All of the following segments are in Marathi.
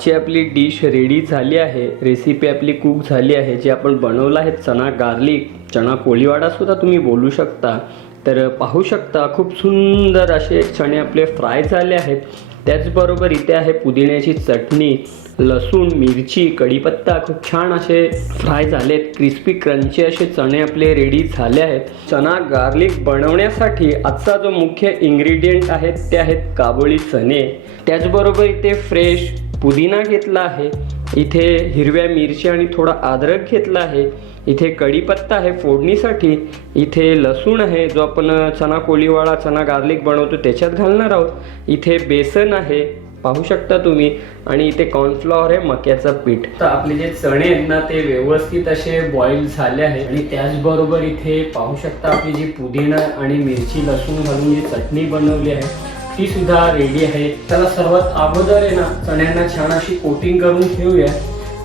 ची आपली डिश रेडी झाली आहे। रेसिपी आपली कुक झाली आहे। जे आपण बनवलं आहे चणा गार्लिक, चणा कोळीवाडा सुद्धा तुम्ही बोलू शकता। तर पाहू शकता खूप सुंदर असे चणे आपले फ्राय झाले आहेत। त्याचबरोबर इथे आहे पुदिन्याची चटणी, लसूण, मिरची, कढीपत्ता खूप छान असे फ्राय झालेत। क्रिस्पी क्रंची असे चणे आपले रेडी झाले आहेत। चणा गार्लिक बनवण्यासाठी आजचा जो मुख्य इन्ग्रेडियंट आहे ते आहेत काबुली चणे। त्याचबरोबर इथे फ्रेश पुदिना घेतला आहे, इथे हिरव्या मिरची आणि थोडा अद्रक घेतला आहे, इथे कढीपत्ता आहे फोडणीसाठी, इथे लसूण आहे जो आपण चणा कोळीवाडा चणा गार्लिक बनवतो त्याच्यात घालणार आहोत, इथे बेसन आहे पाहू शकता तुम्ही, आणि इथे कॉर्नफ्लॉवर आहे मक्याचं पीठ। तर आपले जे चणे आहेत ना ते व्यवस्थित असे बॉईल झाले आहे। आणि त्याचबरोबर इथे पाहू शकता आपली जी पुदिना आणि मिरची लसूण घालून जी चटणी बनवली आहे ती सुद्धा रेडी आहे। त्याला सर्वात अगोदर आहे ना चण्यांना छान अशी कोटिंग करून ठेवूया।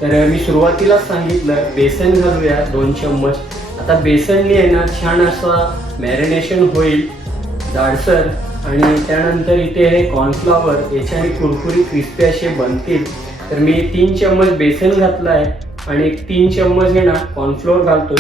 तर मी सुरुवातीला सांगितलं बेसन घालूया 2 चम्मच। आता बेसनने आहे ना छान असा मॅरिनेशन होईल जाडसर, आणि त्यानंतर इथे आहे कॉर्नफ्लॉवर, याच्याने कुरकुरी क्रिस्पी असे बनतील। तर मी 3 चम्मच बेसन घातलं आहे आणि 3 चम्मच आहे ना कॉर्नफ्लॉवर घालतो।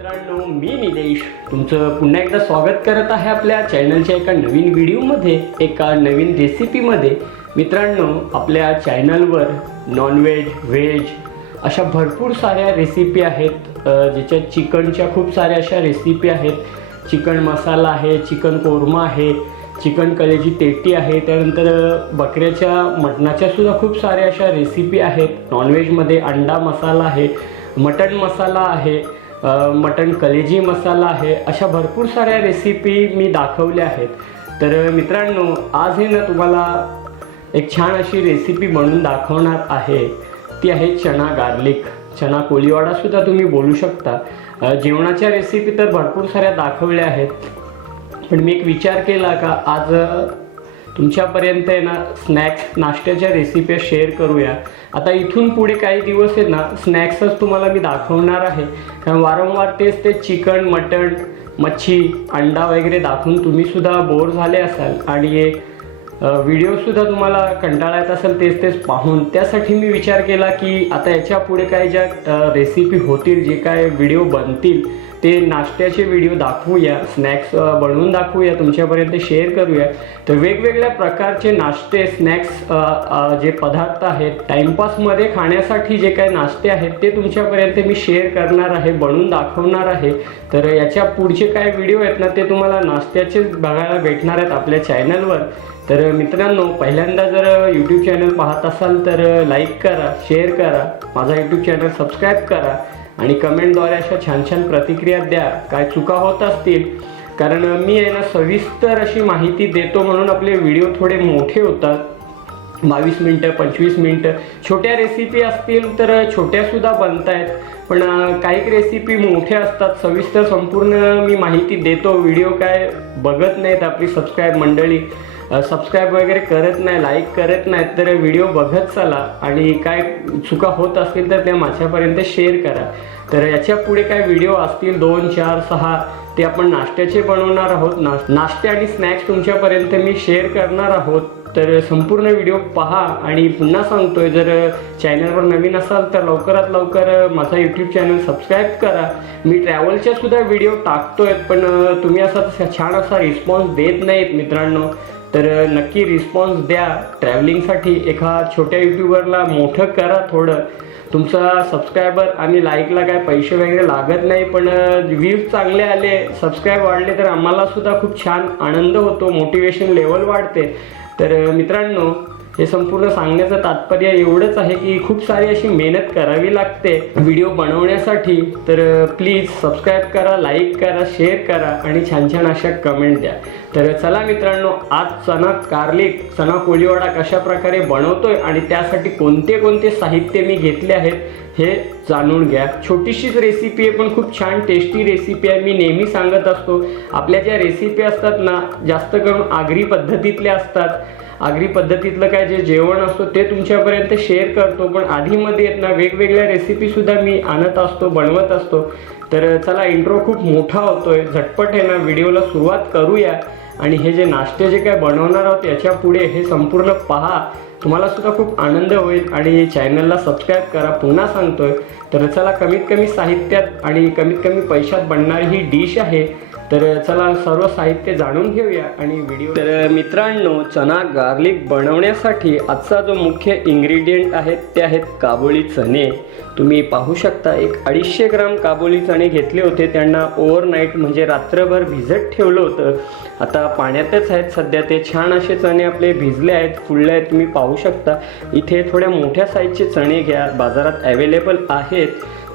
मित्रांनो, मी निदेश तुमचं पुन्हा एकदा स्वागत करत आहे आपल्या चॅनलच्या एका नवीन व्हिडिओमध्ये, एका नवीन रेसिपीमध्ये। मित्रांनो, आपल्या चॅनलवर नॉनव्हेज, व्हेज अशा भरपूर साऱ्या रेसिपी आहेत, ज्याच्यात चिकनच्या खूप साऱ्या अशा रेसिपी आहेत। चिकन मसाला आहे, चिकन कोरमा आहे, चिकन कलेजी तेटी आहे, त्यानंतर बकऱ्याच्या मटणाच्या सुद्धा खूप साऱ्या अशा रेसिपी आहेत। नॉनव्हेजमध्ये अंडा मसाला आहे, मटण मसाला आहे, मटण कलेजी मसाला आहे, अशा भरपूर साऱ्या रेसिपी मी दाखवल्या आहेत। तर मित्रांनो, आज हे ना तुम्हाला एक छान अशी रेसिपी बनवून दाखवणार आहे, ती आहे चणा गार्लिक, चणा कोळीवाडा सुद्धा तुम्ही बोलू शकता। जेवणाच्या रेसिपी तर भरपूर साऱ्या दाखवल्या आहेत, पण मी एक विचार केला का आज तुमच्यापर्यंत आहे ना स्नॅक्स नाश्त्याच्या रेसिपी शेअर करूया। आता इथून पुढे काही दिवस आहेत ना स्नॅक्सच तुम्हाला मी दाखवणार आहे, कारण वारंवार ते चिकन, मटण, मच्छी, अंडा वगैरे दाखवून तुम्ही सुद्धा बोर झाले असाल आणि व्हिडिओसुद्धा तुम्हाला कंटाळा येत असेल तेच पाहून। त्यासाठी मी विचार केला की आता याच्या पुढे काय ज्या रेसिपी होतील, जे काय व्हिडिओ बनतील ते नाश्त्याचे व्हिडिओ दाखवूया, स्नॅक्स बनवून दाखवूया, तुमच्यापर्यंत शेअर करूया। तर वेगवेगळ्या प्रकारचे नाश्ते, स्नॅक्स, जे पदार्थ आहेत टाइमपासमध्ये खाण्यासाठी जे काय नाश्ते आहेत ते तुमच्यापर्यंत मी शेअर करणार आहे, बनवून दाखवणार आहे। तर याच्या पुढचे काय व्हिडिओ आहेत ना ते तुम्हाला नाश्त्याचेच बघायला भेटणार आहेत आपल्या चॅनलवर। तर मित्रांनो, पहिल्यांदा जर यूट्यूब चॅनल पाहत असाल तर लाईक करा, शेअर करा, माझा यूट्यूब चॅनल सबस्क्राईब करा आणि कमेंटद्वारे अशा छान छान प्रतिक्रिया द्या, काय चुका होत असतील, कारण मी आहे ना सविस्तर अशी माहिती देतो म्हणून आपले व्हिडिओ थोडे मोठे होतात, 22 मिनटं 25 मिनटं। छोट्या रेसिपी असतील तर छोट्यासुद्धा बनत आहेत, पण काही रेसिपी मोठ्या असतात, सविस्तर संपूर्ण मी माहिती देतो। व्हिडिओ काय बघत नाहीत आपली सबस्क्राईब मंडळी, सबस्क्राईब वगैरे करत नाही, लाईक करत नाहीत, तर व्हिडिओ बघत चला आणि काय चुका होत असतील तर त्या माझ्यापर्यंत शेअर करा। तर याच्या पुढे काय व्हिडिओ असतील 2, 4, 6 ते आपण नाश्त्याचे बनवणार आहोत, नाश्ते आणि स्नॅक्स तुमच्यापर्यंत मी शेअर करणार आहोत। तर संपूर्ण व्हिडिओ पहा, आणि पुन्हा सांगतोय जर चॅनलवर नवीन असाल तर लवकरात लवकर माझा यूट्यूब चॅनल सबस्क्राईब करा। मी ट्रॅव्हलच्या सुद्धा व्हिडिओ टाकतोय, पण तुम्ही असा छान असा रिस्पॉन्स देत नाहीत मित्रांनो। तर नक्की रिस्पॉन्स द्या ट्रॅव्हलिंगसाठी, एका छोट्या यूट्यूबरला मोठं करा थोडं। तुमचा सबस्क्रायबर आणि लाईकला काय पैसे वगैरे लागत नाही, पण व्ह्यूज चांगले आले, सबस्क्राईब वाढले तर आम्हाला सुद्धा खूप छान आनंद होतो, मोटिवेशन लेवल वाढते। तर मित्रांनो, हे संपूर्ण सांगण्याचं तात्पर्य एवढंच आहे की खूप सारी अशी मेहनत करावी लागते व्हिडिओ बनवण्यासाठी. तर प्लीज सबस्क्राईब करा, लाईक करा, शेअर करा आणि छान छान अशा कमेंट द्या. तर चला मित्रांनो, आज चना गार्लिक चना कोळीवाडा कशा प्रकारे बनवतोय आणि त्यासाठी कोणते कोणते साहित्य मी घेतले आहेत हे जाणून घ्या. छोटीशीच रेसिपी आहे पण खूप छान टेस्टी रेसिपी आहे. मी नेहमी सांगत असतो, आपल्या ज्या रेसिपी असतात ना जास्त करून आगरी पद्धतीतल्या असतात. आगरी पद्धतीतलं काय जे जेवण असतो ते तुमच्यापर्यंत शेअर करतो, पण आधीमध्ये आहेत ना वेगवेगळ्या रेसिपीसुद्धा मी आणत असतो, बनवत असतो. तर चला, इंट्रो खूप मोठा होतोय, झटपट आहे ना व्हिडिओला सुरुवात करूया. आणि हे जे नाश्ते जे काय बनवणार आहोत याच्या पुढे हे संपूर्ण पहा, तुम्हाला सुद्धा खूप आनंद होईल. आणि चॅनलला सबस्क्राईब करा, पुन्हा सांगतोय. तर चला, कमीत कमी साहित्यात आणि कमीत कमी पैशात बनणारी ही डिश आहे. तर चला सर्व साहित्य जाणून घेऊया आणि व्हिडिओ. तर मित्रांनो, चना गार्लिक बनवण्यासाठी आजचा जो मुख्य इन्ग्रेडियंट आहे ते आहेत काबुली चणे. तुम्ही पाहू शकता, एक 250 ग्राम काबुली चणे घेतले होते. त्यांना ओव्हरनाईट म्हणजे रात्रभर भिजत ठेवलं होतं. आता पाण्यातच आहेत सध्या ते. छान असे चणे आपले भिजले आहेत, फुलले आहेत. तुम्ही पाहू शकता, इथे थोड्या मोठ्या साईजचे चणे घ्या, बाजारात अवेलेबल आहेत.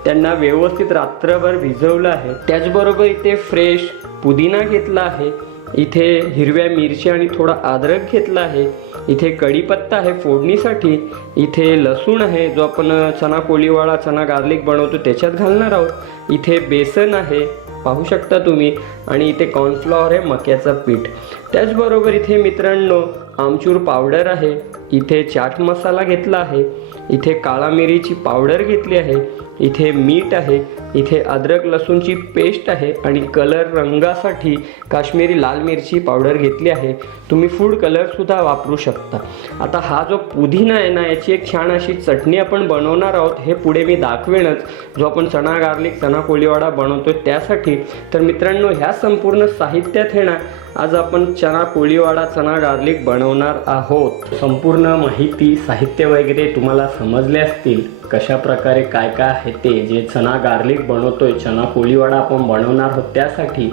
त्यांना व्यवस्थित रात्रभर भिजवलं आहे. त्याचबरोबर इथे फ्रेश पुदिना घेतला आहे, इथे हिरव्या मिरच्या आणि थोडा अद्रक घेतला आहे, इथे कढीपत्ता आहे फोडणीसाठी, इथे लसूण आहे जो आपण चना कोळीवाडा चना गार्लिक बनवतो त्याच्यात घालणार आहोत, इथे बेसन आहे पाहू शकता तुम्ही, आणि इथे कॉर्नफ्लॉवर आहे मक्याचं पीठ. त्याचबरोबर इथे मित्रांनो आमचूर पावडर आहे, इथे चाट मसाला घेतला आहे, इथे काळा मिरीची पावडर घेतली आहे, इथे मीठ आहे, इथे अद्रक लसूणची पेस्ट आहे आणि कलर रंगासाठी काश्मीरी लाल मिरची पावडर घेतली आहे. तुम्ही फूड कलरसुद्धा वापरू शकता. आता हा जो पुदिना आहे ना याची एक छान अशी चटणी आपण बनवणार आहोत. हे पुढे मी दाखवेनच, जो आपण चना गार्लिक चना कोळीवाडा बनवतोय त्यासाठी. तर मित्रांनो, ह्या संपूर्ण साहित्यात आहे ना आज आपण चना कोळीवाडा चना गार्लिक बनवणार आहोत. संपूर्ण माहिती साहित्य वगैरे तुम्हाला समजले असतील, कशा प्रकारे काय काय आहे ते. जे चना गार्लिक बनवतोय, चना कोळीवाडा आपण बनवणार आहोत त्यासाठी.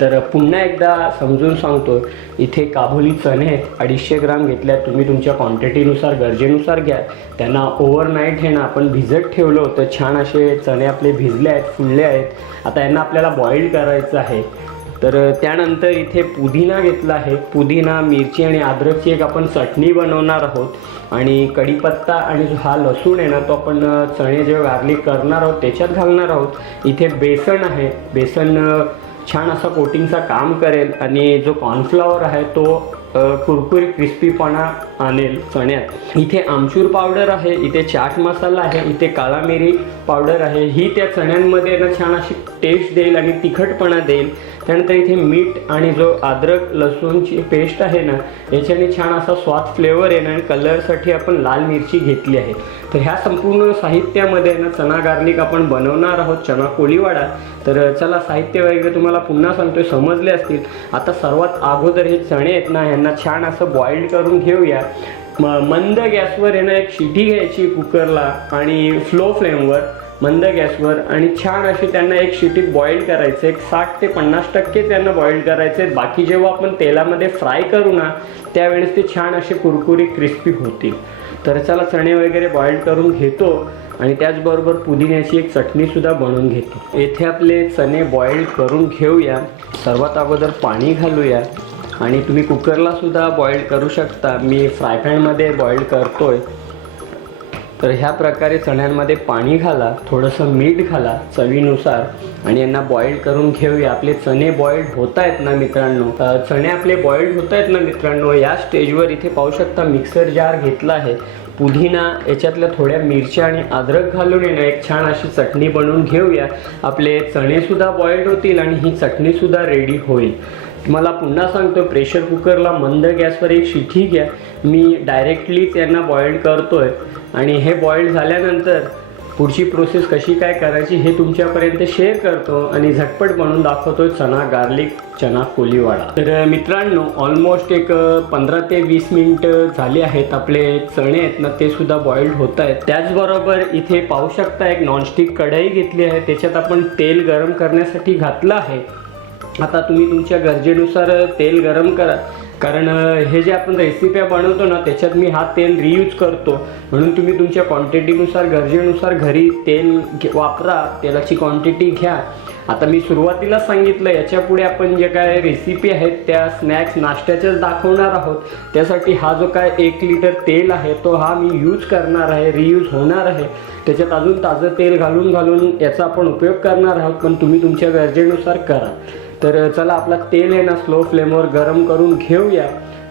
तर पुन्हा एकदा समजून सांगतो, इथे काबुली चणे आहेत 250 ग्राम घेतल्या. तुम्ही तुमच्या क्वांटिटीनुसार गरजेनुसार घ्या. त्यांना ओव्हरनाईट हे ना आपण भिजत ठेवलं होतं. छान असे चणे आपले भिजले आहेत, फुलले आहेत. आता यांना आपल्याला बॉईल करायचं आहे. तर त्यानंतर इथे पुदिना घेतला आहे. पुदिना, मिरची आणि अद्रकची एक आपण चटणी बनवणार आहोत. आणि कढीपत्ता आणि जो हा लसूण आहे ना तो आपण चणे जे गार्लिक करणार आहोत त्याच्यात घालणार आहोत. इथे बेसन आहे, बेसन छान असा कोटिंगचा काम करेल. आणि जो कॉर्नफ्लॉवर आहे तो कुरकुरीत क्रिस्पीपणा आणेल चण्यात. इथे आमचूर पावडर आहे, इथे चाट मसाला आहे, इथे काळा मिरी पावडर आहे. ही त्या चण्यांमध्ये ना छान अशी टेस्ट देईल आणि तिखटपणा देईल. त्यानंतर इथे मीठ आणि जो अद्रक लसूणची पेस्ट आहे ना याच्याने छान असा स्वाद फ्लेवर येणार. आणि कलरसाठी आपण लाल मिरची घेतली आहे. तर ह्या संपूर्ण साहित्यामध्ये ना चना गार्लिक आपण बनवणार आहोत, चना कोळीवाडा. तर चला, साहित्य वगैरे तुम्हाला पुन्हा सांगतोय, समजले असतील. आता सर्वात अगोदर हे चणे आहेत ना ह्यांना छान असं बॉईल करून घेऊया. मंद गॅसवर आहे ना एक शिटी घ्यायची कुकरला आणि स्लो फ्लेमवर मंद गॅसवर, आणि छान अशी त्यांना एक शिटीत बॉईल करायचं. एक 60 ते 50% त्यांना बॉईल करायचे. बाकी जेव्हा आपण तेलामध्ये फ्राय करू ना त्यावेळेस ते छान असे कुरकुरी क्रिस्पी होतील. तर चला, चणे वगैरे बॉईल करून घेतो आणि त्याचबरोबर पुदिन्याची एक चटणीसुद्धा बनवून घेतो. येथे आपले चणे बॉईल करून घेऊया. सर्वात अगोदर पाणी घालूया. आणि तुम्ही कुकरलासुद्धा बॉईल करू शकता, मी फ्राय पॅनमध्ये बॉईल करतोय. तर ह्या प्रकारे चण्यांमध्ये पाणी घाला, थोडंसं मीठ घाला चवीनुसार आणि यांना बॉईल करून घेऊया. आपले चणे बॉईल होत आहेत ना मित्रांनो, चणे आपले बॉईल होत आहेत ना मित्रांनो. या स्टेजवर इथे पाहू शकता मिक्सर जार घेतला आहे. पुदिना, याच्यातल्या थोड्या मिरच्या आणि अद्रक घालून येणं एक छान अशी चटणी बनवून घेऊया. आपले चणेसुद्धा बॉईल्ड होतील आणि ही चटणीसुद्धा रेडी होईल. तुम्हाला पुन्हा सांगतो, प्रेशर कुकरला मंद गॅसवर एक शिटी घ्या. मी डायरेक्टली त्यांना बॉईल करतोय आणि हे बॉईल झाल्यानंतर पुढची प्रोसेस कशी काय करायची हे तुमच्यापर्यंत शेअर करतो आणि झटपट बनवून दाखवतोय चना गार्लिक चना कोळीवाडा. तर मित्रांनो, ऑलमोस्ट एक 15 ते 20 मिनिटं झाली आहेत. आपले चणे आहेत ना ते सुद्धा बॉईल्ड होत आहेत. त्याचबरोबर इथे पाहू शकता एक नॉनस्टिक कढई घेतली आहे. त्याच्यात आपण तेल गरम करण्यासाठी घातलं आहे. आता तुम्ही तुमच्या गरजेनुसार तेल गरम करा. कारण हे जे आपण रेसिप्या बनवतो ना त्याच्यात मी हा तेल रियूज करतो, म्हणून तुम्ही तुमच्या क्वांटिटीनुसार गरजेनुसार घरी तेल वापरा, तेलाची क्वांटिटी घ्या. आता मी सुरुवातीला सांगितलं याच्या पुढे आपण जे काय रेसिपी आहेत त्या स्नॅक्स नाश्त्याच्याच दाखवणार आहोत. त्यासाठी हा जो काय 1 लिटर तेल आहे तो हा मी यूज करणार आहे, रियूज होणार आहे. त्याच्यात अजून ताजं तेल घालून याचा आपण उपयोग करणार आहोत, पण तुम्ही तुमच्या गरजेनुसार करा. तर चला आपला तेल आहे ना स्लो फ्लेमवर गरम करून घेऊया.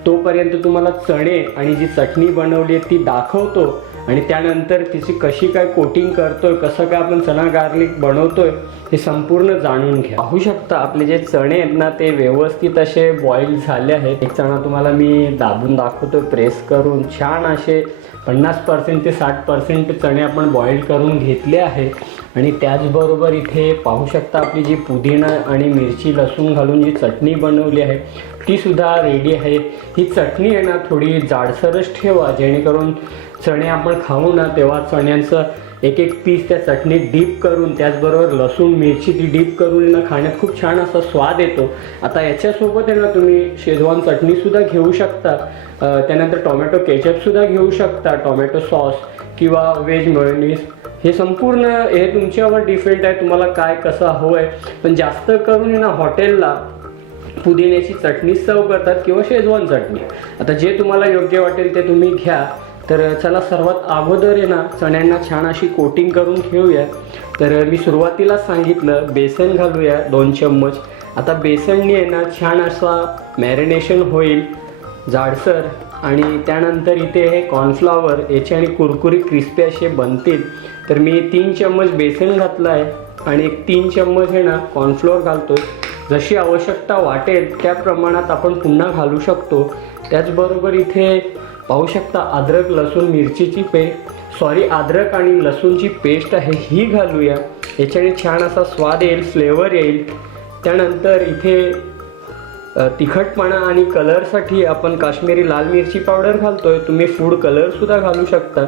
तोपर्यंत तुम्हाला चणे आणि जी चटणी बनवली आहे ती दाखवतो आणि त्यानंतर तिची कशी काय कोटिंग करतोय, कसं काय आपण चणा गार्लिक बनवतोय हे संपूर्ण जाणून घ्या. पाहू शकता आपले जे चणे आहेत ना ते व्यवस्थित असे बॉईल झाले आहेत. एक चणा तुम्हाला मी दाबून दाखवतोय प्रेस करून. छान असे 50% ते 60% चणे आपण बॉईल करून घेतले आहे. आणि त्याचबरोबर इथे पाहू शकता आपली जी पुदिना आणि मिरची लसूण घालून जी चटणी बनवली आहे ती सुद्धा रेडी आहे. ही चटणी आहे ना थोडी जाडसरच ठेवा, जेणेकरून चणे आपण खाऊ ना तेव्हा चण्यांचं एक पीस त्या चटणीत डीप करून, त्याचबरोबर लसूण मिरची ती डीप करून ना खाण्यात खूप छान असा स्वाद येतो. आता याच्यासोबत आहे ना तुम्ही शेजवान चटणीसुद्धा घेऊ शकता, त्यानंतर टोमॅटो केचपसुद्धा घेऊ शकता, टोमॅटो सॉस किंवा व्हेज मेयोनीज. हे संपूर्ण हे तुमच्यावर डिपेंड आहे, तुम्हाला काय कसं हवं आहे. पण जास्त करून ना हॉटेलला पुदिन्याची चटणी सर्व करतात किंवा शेजवान चटणी. आता जे तुम्हाला योग्य वाटेल ते तुम्ही घ्या. तर चला सर्वात अगोदर आहे ना चण्यांना छान अशी कोटिंग करून घेऊया. तर मी सुरुवातीला सांगितलं बेसन घालूया 2 चम्मच. आता बेसननी आहे ना छान असा मॅरिनेशन होईल जाडसर, आणि त्यानंतर इथे हे कॉर्नफ्लॉवर याचे आणि कुरकुरीत क्रिस्पी असे बनतील. तर मी 3 चम्मच बेसन घातलं आहे आणि 3 चम्मच हे ना कॉर्नफ्लोअर घालतो. जशी आवश्यकता वाटेल त्या प्रमाणात आपण पुन्हा घालू शकतो. त्याचबरोबर इथे पाहू शकता अद्रक लसूण मिरचीची अद्रक आणि लसूणची पेस्ट आहे ही घालूया. याच्याने छान असा स्वाद येईल, फ्लेवर येईल. त्यानंतर इथे तिखटपणा आणि कलरसाठी आपण काश्मीरी लाल मिरची पावडर घालतोय, तुम्ही फूड कलरसुद्धा घालू शकता.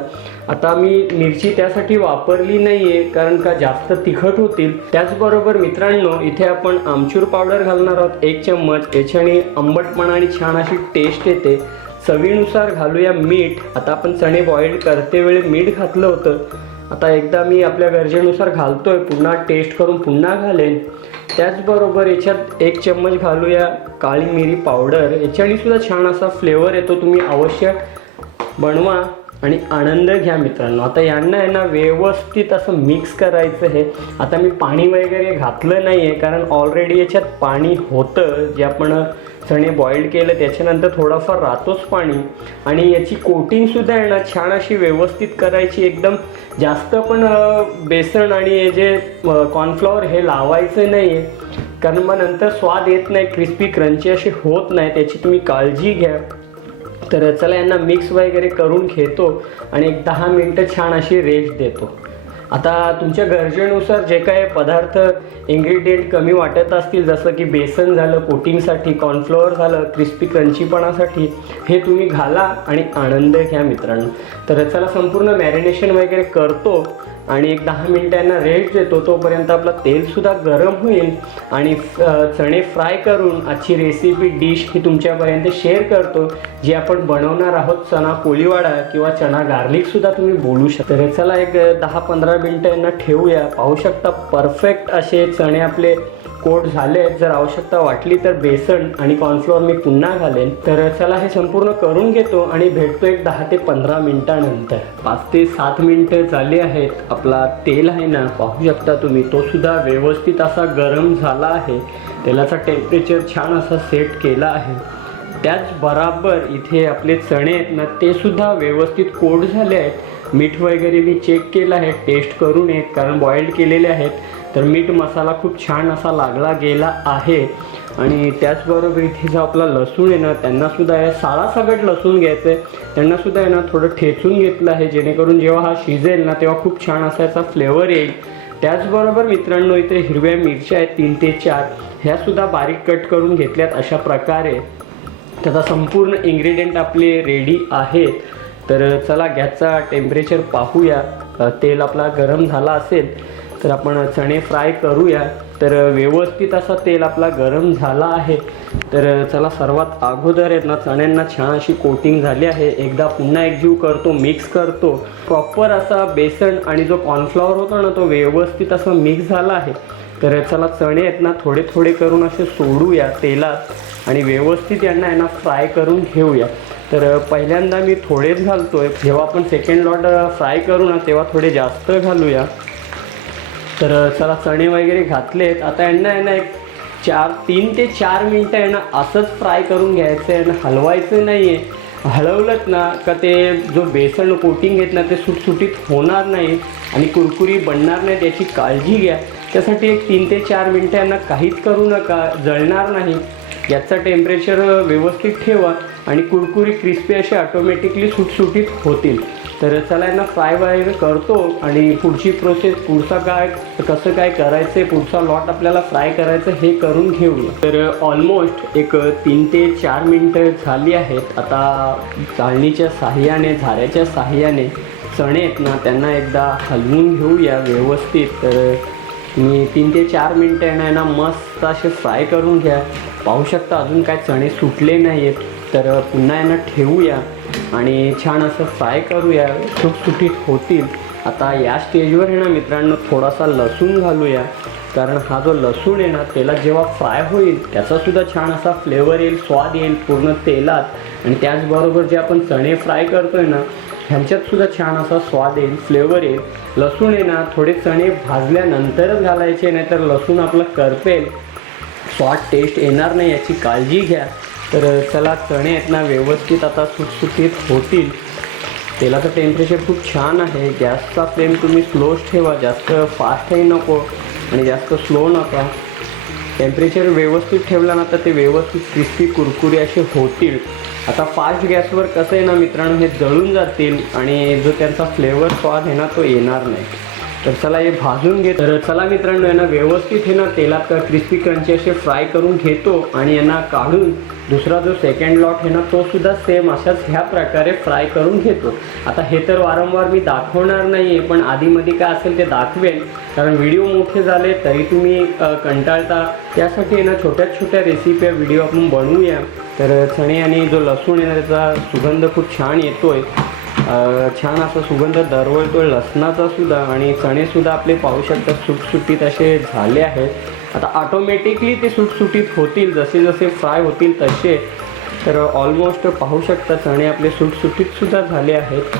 आता मी मिरची त्यासाठी वापरली नाही आहे कारण का जास्त तिखट होतील. त्याचबरोबर मित्रांनो इथे आपण आमचूर पावडर घालणार आहोत 1 चम्मच. याच्याने आंबटपणा आणि छान अशी टेस्ट येते. चवीनुसार घालूया मीठ. आता आपण चणे बॉईल करते वेळी मीठ घातलं होतं, आता एकदा मी आपल्या गरजेनुसार घालतोय, पुन्हा टेस्ट करून पुन्हा घालेन. त्याचबरोबर याच्यात 1 चम्मच घालूया काळी मिरी पावडर. याच्याने सुद्धा छान असा फ्लेवर येतो. तुम्ही अवश्य बनवा आणि आनंद घ्या मित्रांनो. आता यांना आहे ना व्यवस्थित असं मिक्स करायचं आहे. आता मी पाणी वगैरे घातलं नाही आहे कारण ऑलरेडी याच्यात पाणी होतं, जे आपण चणे बॉईल केलं त्याच्यानंतर थोडाफार राहतोच पाणी. आणि याची कोटिंगसुद्धा आहे ना छान अशी व्यवस्थित करायची. एकदम जास्त पण बेसन आणि हे जे कॉर्नफ्लॉवर हे लावायचं नाही आहे, कारण मग नंतर स्वाद येत नाही, क्रिस्पी क्रंची असे होत नाही, त्याची तुम्ही काळजी घ्या. तर चला यांना मिक्स वगैरे करून घेतो आणि एक 10 मिनटं छान अशी रेस्ट देतो. आता तुमच्या गरजेनुसार जे काय पदार्थ इन्ग्रेडियंट कमी वाटत असतील, जसं की बेसन झालं कोटिंगसाठी, कॉर्नफ्लॉवर झालं क्रिस्पी क्रंचीपणासाठी, हे तुम्ही घाला आणि आनंद घ्या मित्रांनो. तर चला संपूर्ण मॅरिनेशन वगैरे करतो आणि एक 10 मिनिटांना रेस्ट देतो. तोपर्यंत आपला तेलसुद्धा गरम होईल आणि चणे फ्राय करून आजची रेसिपी डिश ही तुमच्यापर्यंत शेअर करतो, जी आपण बनवणार आहोत चणा कोलीवाडा किंवा चणा गार्लिकसुद्धा तुम्ही बोलू शकता. तर चला एक 10-15 मिनटं यांना ठेवूया. पाहू शकता परफेक्ट असे चणे आपले कोट झाले. जर आवश्यकता वाटली तर बेसन आणि कॉर्नफ्लॉवर मी पुन्हा घालेन. तर चला हे संपूर्ण करून घेतो आणि भेटतो एक 10 ते 15 मिनिटानंतर. 5 ते 7 मिनिटं झाली आहेत. आपला तेल आहे ना पाहू शकता तुम्ही, तो सुद्धा व्यवस्थित असा गरम झाला आहे. तेलाचा टेम्परेचर छान असा सेट केला आहे. त्याच बराबर इथे आपले चणे आहेत ना ते सुद्धा व्यवस्थित कोट झाले आहेत. मीठ वगैरे मी चेक केलं आहे टेस्ट करून एक, कारण बॉइल्ड केलेले आहेत. तर मीठ मसाला खूप छान असा लागला गेला आहे. आणि त्याचबरोबर इथे जो आपला लसूण आहे ना त्यांनासुद्धा आहे साळासकट लसूण घ्यायचं आहे. त्यांनासुद्धा आहे ना थोडं ठेचून घेतलं आहे, जेणेकरून जेव्हा हा शिजेल ना तेव्हा खूप छान असा याचा फ्लेवर येईल. त्याचबरोबर मित्रांनो इथे हिरव्या मिरच्या आहेत 3 ते 4, ह्यासुद्धा बारीक कट करून घेतल्यात अशा प्रकारे. त्याचा संपूर्ण इन्ग्रेडियंट आपले रेडी आहेत. तर चला गॅसचा टेम्परेचर पाहूया. तेल आपला गरम झाला असेल तर आपण चणे फ्राय करूया। तर व्यवस्थित असा तेल आपला गरम झाला आहे। तर चला सर्वात अगोदर आहेत ना चण्यांना छान अशी कोटिंग झाली आहे, एकदा पुन्हा एकजीव करतो, मिक्स करतो। प्रॉपर असा बेसन आणि जो कॉर्नफ्लॉवर होता ना तो व्यवस्थित असा मिक्स झाला आहे। तर चला चणे आहेत ना थोडे थोडे करून असे सोडूया तेलात आणि व्यवस्थित यांना आहे ना फ्राय करून घेऊया। तर पहिल्यांदा मी थोडेच घालतोय, जेव्हा आपण सेकंड लॉट फ्राय करू ना तेव्हा थोडे जास्त घालूया। तर चला चणे वगैरे घातलेत, आता यांना आहे ना एक 3 ते 4 मिनटं आहे ना असंच फ्राय करून घ्यायचं आहे ना, हलवायचं नाही आहे। हलवलंत ना का ते जो बेसन कोटिंग आहेत ना ते सुटसुटीत होणार नाही आणि कुरकुरी बनणार नाही, त्याची काळजी घ्या। त्यासाठी एक 3 ते 4 मिनटं यांना काहीच करू नका, जळणार नाही, याचं टेम्परेचर व्यवस्थित ठेवा आणि कुरकुरी क्रिस्पी असे ऑटोमॅटिकली सुटसुटीत होतील। तर चला यांना फ्राय वगैरे करतो आणि पुढची प्रोसेस, पुढचा काय कसं काय करायचं आहे, पुढचा लॉट आपल्याला फ्राय करायचं हे करून घेऊया। तर ऑलमोस्ट एक 3 ते 4 मिनटं झाली आहेत। आता चाळणीच्या साहाय्याने, झाऱ्याच्या साहाय्याने चणे आहेत ना त्यांना एकदा हलवून घेऊया व्यवस्थित। तर मी 3 ते 4 मिनटं आहे ना मस्त असे फ्राय करून घ्या। पाहू शकता अजून काय चणे सुटले नाही आहेत। तर पुन्हा यांना ठेवूया आणि छान असं फ्राय करूया, सुटसुटीत होतील। आता या स्टेजवर आहे ना मित्रांनो थोडासा लसूण घालूया, कारण हा जो लसूण आहे ना तेलात जेव्हा फ्राय होईल त्याचासुद्धा छान असा फ्लेवर येईल, स्वाद येईल पूर्ण तेलात। आणि त्याचबरोबर जे आपण चणे फ्राय करतोय ना ह्यांच्यातसुद्धा छान असा स्वाद येईल, फ्लेवर येईल। लसूण आहे ना थोडे चणे भाजल्यानंतरच घालायचे, नाहीतर लसूण आपलं करपेल, स्वाद टेस्ट येणार नाही, याची काळजी घ्या। तर चला चणे आहेत ना व्यवस्थित आता सुटसुटीत होतील। तेलाचं टेम्परेचर खूप छान आहे, गॅसचा फ्लेम तुम्ही स्लोच ठेवा, जास्त फास्टही नको आणि जास्त स्लो नका। टेम्परेचर व्यवस्थित ठेवलं ना तर ते व्यवस्थित क्रिस्पी कुरकुरी असे होतील। आता फास्ट गॅसवर कसं आहे ना मित्रांनो हे जळून जातील आणि जो त्यांचा फ्लेवर स्वाद आहे ना तो येणार नाही। तर चला हे भाजून घे। तर चला मित्रांनो यांना व्यवस्थित हे ना तेलात क्रिस्पी क्रंची असे फ्राय करून घेतो आणि यांना काढून दुसरा जो सेकंड लॉट आहे ना तो सुद्धा सेम अशाच ह्या प्रकारे फ्राय करून घेतो। आता हे तर वारंवार मी दाखवणार नाही आहे, पण आधीमध्ये काय असेल ते दाखवेल, कारण व्हिडिओ मोठे झाले तरी तुम्ही कंटाळता। त्यासाठी आहे ना छोट्या छोट्या रेसिपी व्हिडिओ आपण बनवूया। तर चणे आणि जो लसूण आहे त्याचा सुगंध खूप छान येतोय, छान असा सुगंध दरवळतोय लसणाचा सुद्धा, आणि चणेसुद्धा आपले पाहू शकता सुटसुटीत असे झाले आहेत। आता ऑटोमॅटिकली ते सुटसुटीत होतील जसे जसे फ्राय होतील तसे। तर ऑलमोस्ट पाहू शकता चणे आपले सुटसुटीतसुद्धा झाले आहेत।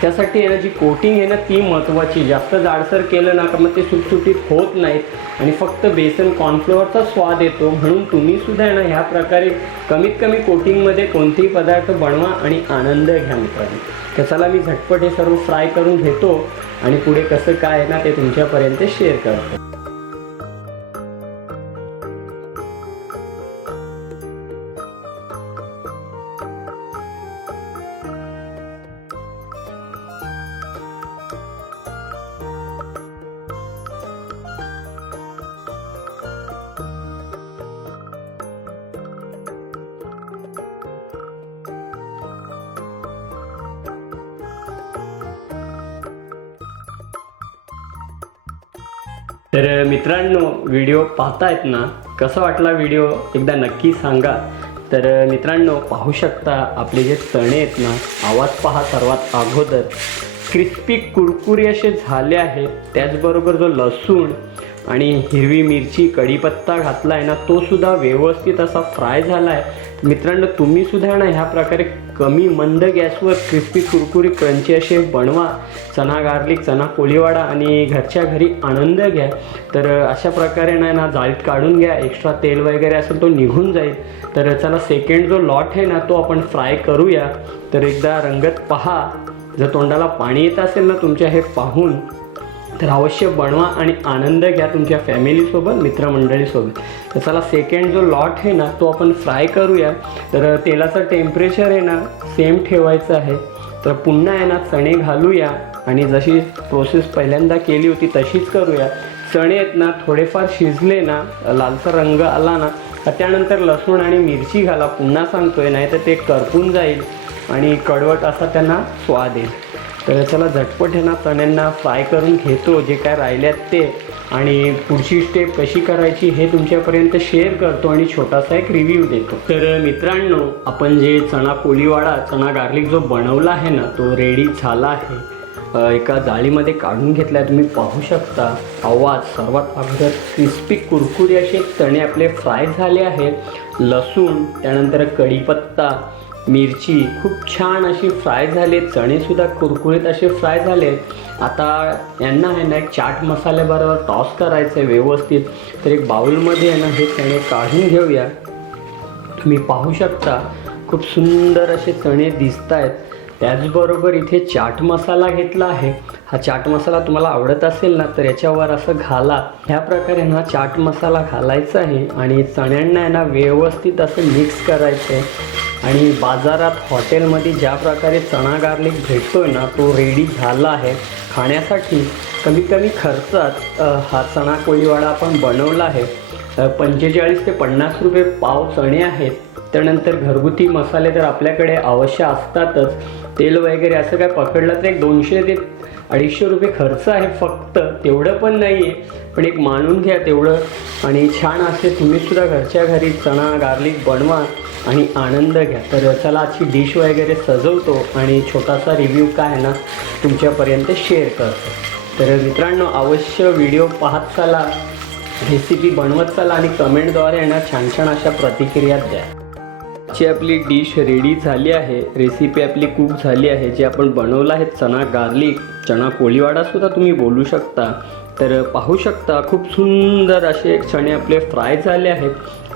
त्यासाठी आहे ना जी कोटिंग आहे ना ती महत्त्वाची, जास्त जाडसर केलं ना का मग ते सुटसुटीत होत नाहीत आणि फक्त बेसन कॉर्नफ्लोअरचा स्वाद येतो। म्हणून तुम्हीसुद्धा आहे ना ह्या प्रकारे कमीत कमी कोटिंगमध्ये कोणतेही पदार्थ बनवा आणि आनंद घ्या मित्रांनो। तर चला मी झटपट हे सर्व फ्राय करून घेतो आणि पुढे कसं काय आहे ना ते तुमच्यापर्यंत शेअर करतो। तर मित्रांनो व्हिडिओ पाहतायत ना, कसा वाटला व्हिडिओ एकदा नक्की सांगा। तर मित्रांनो पाहू शकता आपले जे चणे आहेत ना, आवाज पहा सर्वात अगोदर, क्रिस्पी कुरकुरी असे झाले आहेत। त्याचबरोबर जो लसूण आणि हिरवी मिरची कढीपत्ता घातला आहे ना तो सुद्धा व्यवस्थित असा फ्राय झाला आहे। मित्रांनो तुम्ही सुद्धा ना ह्या प्रकारे कमी मंद गॅसवर क्रिस्पी कुरकुरी क्रंची असे बनवा। चना गार्लिक, चना कोळीवाडा आणि घरच्या घरी आनंद घ्या। तर अशा प्रकारे ना जाळीत काढून घ्या, एक्स्ट्रा तेल वगैरे असेल तो निघून जाईल। तर चला सेकंड जो लॉट आहे ना तो आपण फ्राय करूया। तर एकदा रंगत पहा, जर तोंडाला पाणी येत असेल ना तुमच्या हे पाहून तर अवश्य बनवा आणि आनंद घ्या तुमच्या फॅमिलीसोबत, मित्रमंडळीसोबत। तर चला सेकंड जो लॉट आहे ना तो आपण फ्राय करूया। तर तेलाचं टेम्परेचर आहे ना सेम ठेवायचं आहे। तर पुन्हा आहे ना चणे घालूया आणि जशी प्रोसेस पहिल्यांदा केली होती तशीच करूया। चणे आहेत ना थोडेफार शिजले ना, लालसर रंग आला ना, त्यानंतर लसूण आणि मिरची घाला। पुन्हा सांगतोय, नाही तर ते करपून जाईल आणि कडवट असा त्यांना स्वाद येईल। तर चला झटपट ह्यांना चण्यांना फ्राय करून घेतो, जे काय राहिल्यात ते, आणि पुढची स्टेप कशी करायची हे तुमच्यापर्यंत शेअर करतो आणि छोटासा एक रिव्ह्यू देतो. तर मित्रांनो, आपण जे चणा कोलीवाडा चणा गार्लिक जो बनवला आहे ना, तो रेडी झाला आहे. एका जाळीमध्ये काढून घेतला आहे, तुम्ही पाहू शकता. आवाज सर्वात अगोदर क्रिस्पी कुरकुरी असे चणे आपले फ्राय झाले आहेत. लसूण, त्यानंतर कढीपत्ता, मिरची खूप छान अशी फ्राय झाले. चणेसुद्धा कुरकुरीत असे फ्राय झाले. आता यांना आहे ना एक चाट मसाल्याबरोबर टॉस करायचं आहे व्यवस्थित. तर एक बाउलमध्ये आहे ना हे चणे काढून घेऊया. तुम्ही पाहू शकता खूप सुंदर असे चणे दिसत आहेत. त्याचबरोबर इथे चाट मसाला घेतला आहे. हा चाट मसाला तुम्हाला आवडत असेल ना तर याच्यावर असं घाला. ह्या प्रकारे ना चाट मसाला घालायचा आहे आणि चण्यांना आहे ना व्यवस्थित असं मिक्स करायचं आहे. आणि बाजारात हॉटेलमध्ये ज्या प्रकारे चणा गार्लिक भेटतोय ना, तो रेडी झाला आहे खाण्यासाठी. कमीत कमी खर्चात हा चणा कोलीवाडा आपण बनवला आहे. 45 ते 50 रुपये पाव चणे आहेत. त्यानंतर घरगुती मसाले तर आपल्याकडे अवश्य असतातच. तेल वगैरे असं काय पकडलं तर एक 200 ते 250 रुपये खर्च आहे फक्त. तेवढं पण नाही आहे, पण एक मानून घ्या तेवढं. आणि छान असे तुम्हीसुद्धा घरच्या घरी चणा गार्लिक बनवा आणि आनंद घ्या. तर चला आजची डिश वगैरे सजवतो आणि छोटासा रिव्ह्यू काय आहे ना तुमच्यापर्यंत शेअर करतो. तर मित्रांनो, अवश्य व्हिडिओ पाहत चला, रेसिपी बनवत चला आणि कमेंटद्वारे आहे ना छान छान अशा प्रतिक्रिया द्या. जी आपली डिश रेडी झाली आहे, रेसिपी आपली कुक झाली आहे. जे आपण बनवलं आहे चणा गार्लिक चणा कोलीवाडासुद्धा तुम्ही बोलू शकता. तर पाहू शकता खूप सुंदर असे चणे आपले फ्राय झाले आहेत.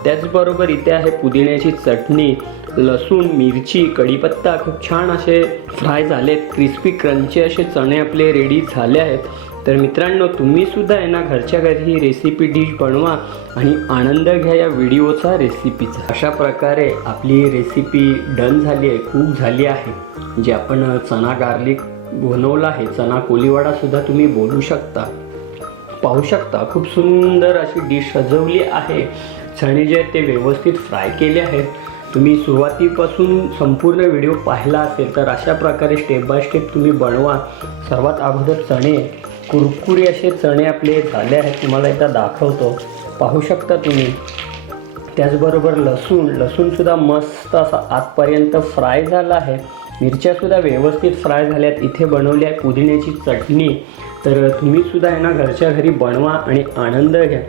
त्याचबरोबर इथे आहे पुदिन्याची चटणी, लसूण, मिरची, कढीपत्ता खूप छान असे फ्राय झालेत. क्रिस्पी क्रंची असे चणे आपले रेडी झाले आहेत. तर मित्रांनो, तुम्हीसुद्धा आहे ना घरच्या घरी ही रेसिपी डिश बनवा आणि आनंद घ्या या व्हिडिओचा रेसिपीचा. अशा प्रकारे आपली रेसिपी डन झाली आहे, कुक झाली आहे. जे आपण चणा गार्लिक बनवला आहे, चणा कोलीवाडासुद्धा तुम्ही बोलू शकता. पाहू शकता खूप सुंदर अशी डिश सजवली आहे. चणे जे आहेत ते व्यवस्थित फ्राय केले आहेत. तुम्ही सुरुवातीपासून संपूर्ण व्हिडिओ पाहिला असेल तर अशा प्रकारे स्टेप बाय स्टेप तुम्ही बनवा. सर्वात अगोदर चणे कुरकुरी असे चणे आपले झाले आहेत. तुम्हाला एकदा दाखवतो, पाहू शकता तुम्ही. त्याचबरोबर लसूणसुद्धा मस्त असा आतपर्यंत फ्राय झाला आहे. मिरच्यासुद्धा व्यवस्थित फ्राय झाल्यात. इथे बनवली आहे पुदिन्याची चटणी. तर तुम्हीसुद्धा आहे ना घरच्या घरी बनवा आणि आनंद घ्या.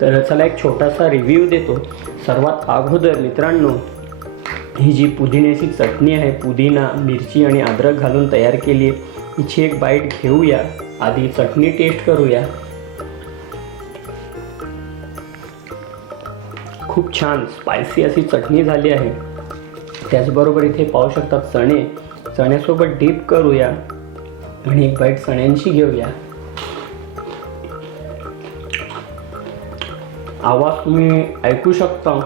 तर चला एक छोटासा रिव्ह्यू देतो. सर्वात अगोदर मित्रांनो, ही जी पुदिन्याची चटणी आहे, पुदिना, मिरची आणि अद्रक घालून तयार केली आहे, हिची एक बाईट घेऊया. आधी चटणी टेस्ट करूया. खूप छान स्पायसी अशी चटणी झाली आहे. त्याचबरोबर इथे पाहू शकता चण्यासोबत डीप करूया आणि एक बाईट चण्यांची घेऊया. आवाज तुम्ही ऐकू शकता.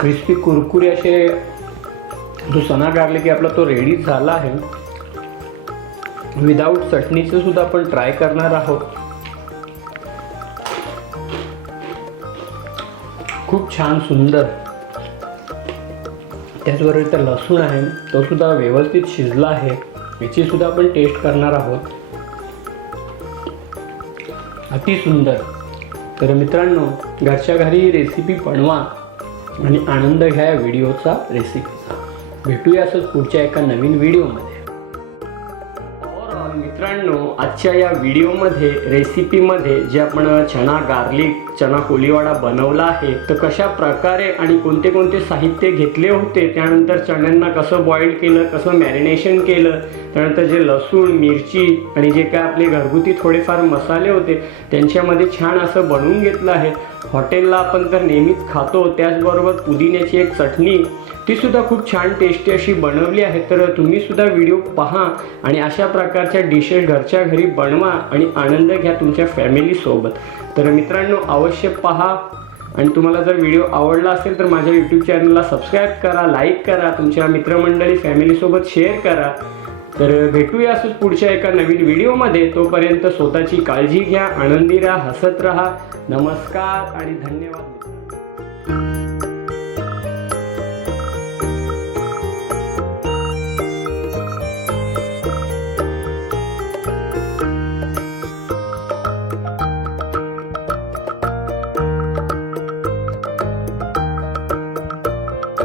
क्रिस्पी कुरकुरी असे जो चणा गार्लिक आपला तो रेडी झाला आहे. विदाऊट चटणीचं सुद्धा आपण ट्राय करणार आहोत. खूप छान सुंदर. त्याचबरोबर इथं लसूण आहे, तो सुद्धा व्यवस्थित शिजला आहे. याची सुद्धा आपण टेस्ट करणार आहोत. अति सुंदर. तर मित्रांनो, घरच्या घरी रेसिपी बनवा आणि आनंद घ्या व्हिडिओचा रेसिपीचा. भेटूया असंच पुढच्या एका नवीन व्हिडिओमध्ये. मित्रांनो, आजच्या या व्हिडिओमध्ये रेसिपीमध्ये जे आपण चणा गार्लिक चणा कोलीवाडा बनवला आहे, तर कशा प्रकारे आणि कोणते कोणते साहित्य घेतले होते, त्यानंतर चण्यांना कसं बॉईल केलं, कसं मॅरिनेशन केलं, त्यानंतर जे लसूण, मिरची आणि जे काय आपले घरगुती थोडेफार मसाले होते त्यांच्यामध्ये छान असं बनवून घेतलं आहे. हॉटेलला आपण तर नेहमीच खातो. त्याचबरोबर पुदिन्याची एक चटणी, तीसुद्धा खूप छान टेस्टी अशी बनवली आहे. तर तुम्हीसुद्धा व्हिडिओ पहा आणि अशा प्रकारच्या डिशेस घरच्या घरी बनवा आणि आनंद घ्या तुमच्या फॅमिलीसोबत. तर मित्रांनो, अवश्य पहा आणि तुम्हाला जर व्हिडिओ आवडला असेल तर माझ्या यूट्यूब चॅनलला सबस्क्राईब करा, लाईक करा, तुमच्या मित्रमंडळी फॅमिलीसोबत शेअर करा. तर भेटूया असंच पुढच्या एका नवीन व्हिडिओमध्ये. तोपर्यंत स्वतःची काळजी घ्या, आनंदी राहा, हसत राहा. नमस्कार आणि धन्यवाद.